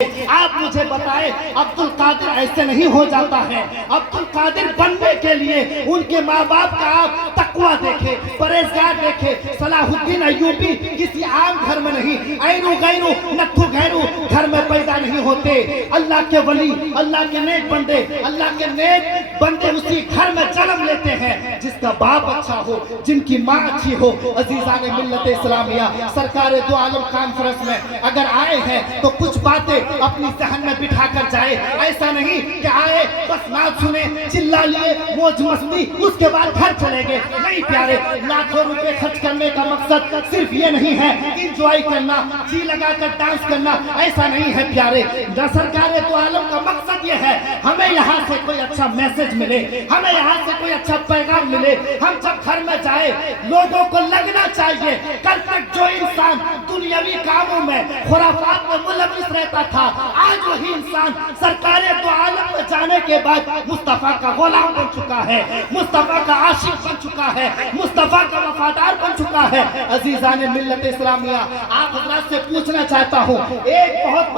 آپ مجھے بتائیں عبد القادر ایسے نہیں ہو جاتا ہے۔ عبد القادر بننے کے لیے ان کے ماں باپ کا آپ تقوی دیکھیں، پرہیزگار دیکھیں۔ صلاح الدین ایوبی کسی عام گھر میں نہیں، اینو غیرو نتھو غیرو گھر میں پیدا نہیں ہوتے۔ اللہ کے ولی، اللہ کے نیک بندے، اللہ کے نیک بندے اسی گھر میں جنم لیتے ہیں جس کا باپ اچھا ہو، جن کی ماں اچھی ہو۔ عزیزان ملت اسلامیہ، سرکار دو عالم کانفرنس میں اگر آئے ہیں تو کچھ باتیں اپنی ذہن میں بٹھا کر جائے۔ ایسا نہیں کہ آئے بس نعت سنے، چلا لیے، موج مستی، اس کے بعد گھر چلے گئے۔ نہیں پیارے، لاکھوں روپے خرچ کرنے کا مقصد صرف یہ نہیں ہے انجوائے کرنا، جی لگا کر ڈانس کرنا، ایسا نہیں ہے پیارے۔ سرکار دو عالم کا مقصد یہ ہے ہمیں یہاں سے کوئی اچھا میسج ملے، ہمیں یہاں سے کوئی اچھا پیغام ملے۔ ہم جب گھر میں جائے لوگوں کو لگنا چاہیے کل تک جو انسان دنیاوی کاموں میں خرافات میں ملوث رہتا تھا، آج وہی انسان سرکار دو عالم میں جانے کے بعد مصطفیٰ کا غلام بن چکا ہے، مصطفیٰ کا عاشق بن چکا ہے، مصطفیٰ کا وفادار بن چکا ہے۔ عزیزان ملت اسلامیہ، آپ حضرات سے پوچھنا چاہتا ہوں، ایک بہت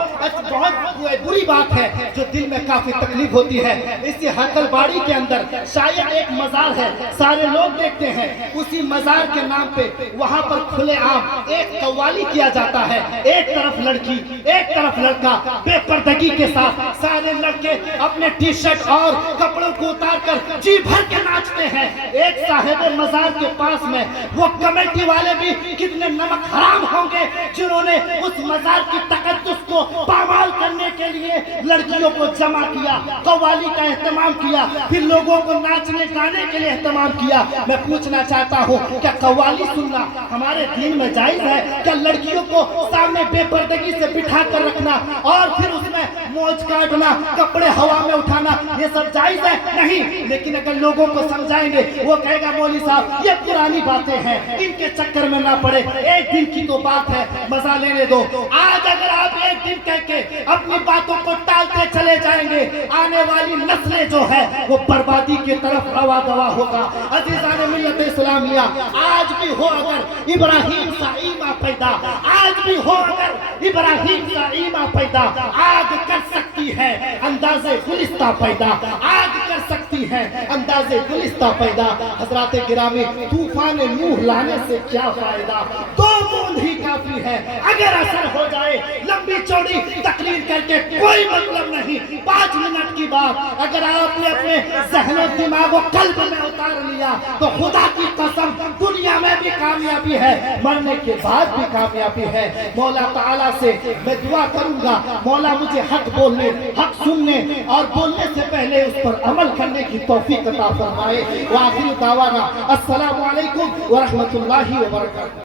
بری بات ہے جو دل میں کافی تکلیف ہوتی ہے۔ اسی حقل باڑی کے اندر شاید ایک مزار ہے، سارے لوگ دیکھتے ہیں، اسی مزار کے نام پہ وہاں پر کھلے عام ایک قوالی کیا جاتا ہے، ایک طرف لڑکی ایک طرف لڑکا، بے پردگی کے ساتھ سارے لڑکے اپنے ٹی شرٹ اور کپڑوں کو اتار کر جی بھر کے ناچتے ہیں۔ ایک صاحب مزار کے پاس میں وہ کمیٹی والے بھی کتنے نمک حرام ہوں گے جنہوں نے اس مزار کی تقدس کو پامال کرنے کے لیے لڑکیوں کو جمع کیا، قوالی کا اہتمام کیا، پھر لوگوں کو ناچنے گانے کے لیے اہتمام کیا۔ میں پوچھنا چاہتا ہوں کیا قوالی سننا ہمارے دین میں جائز ہے؟ کیا لڑکیوں کو سامنے بے پردگی سے بٹھا کر رکھنا اور پھر اس میں موج کاٹنا، کپڑے ہوا میں اٹھانا، یہ سب جائز ہے؟ نہیں۔ لیکن اگر لوگوں کو سمجھائیں گے وہ کہے گا مولوی صاحب یہ پرانی باتیں ہیں، ان کے چکر میں نہ پڑے، ایک دن کی تو بات ہے، مزہ لینے دو۔ آج اگر آپ ایک دن کہہ کے اپنی باتوں کو ٹالتے چلے جائیں گے، آنے والی نسلیں جو ہے وہ بربادی کی طرف روا دوا ہوگا۔ عزیزان ملت اسلامیہ، آج بھی ہو اگر ابراہیم سا ایمہ پیدا، آج بھی ہو اگر ابراہیم سا ایمہ پیدا، آگ کر سکتی ہے انداز گلستہ پیدا، آگ کر سکتی ہے انداز گلستہ پیدا۔ حضرات گرامی، طوفان نوح لانے سے کیا فائدہ، دو بوند ہی کافی ہے، اگر اثر ہو جائے لمبی چوڑی تقریر کر کے کوئی مطلب نہیں۔ 5 منٹ کی بات اگر آپ نے اپنے ذہن و دماغ و قلب میں اتار لیا تو خدا کی قسم دنیا میں بھی کامیابی ہے، مرنے کے بعد بھی کامیابی ہے۔ مولا تعالیٰ سے میں دعا کروں گا مولا مجھے حق بولنے، حق سننے اور بولنے سے پہلے اس پر عمل کرنے کی توفیق عطا فرمائے۔ وآخر دعوانا السلام علیکم ورحمۃ اللہ وبرکاتہ۔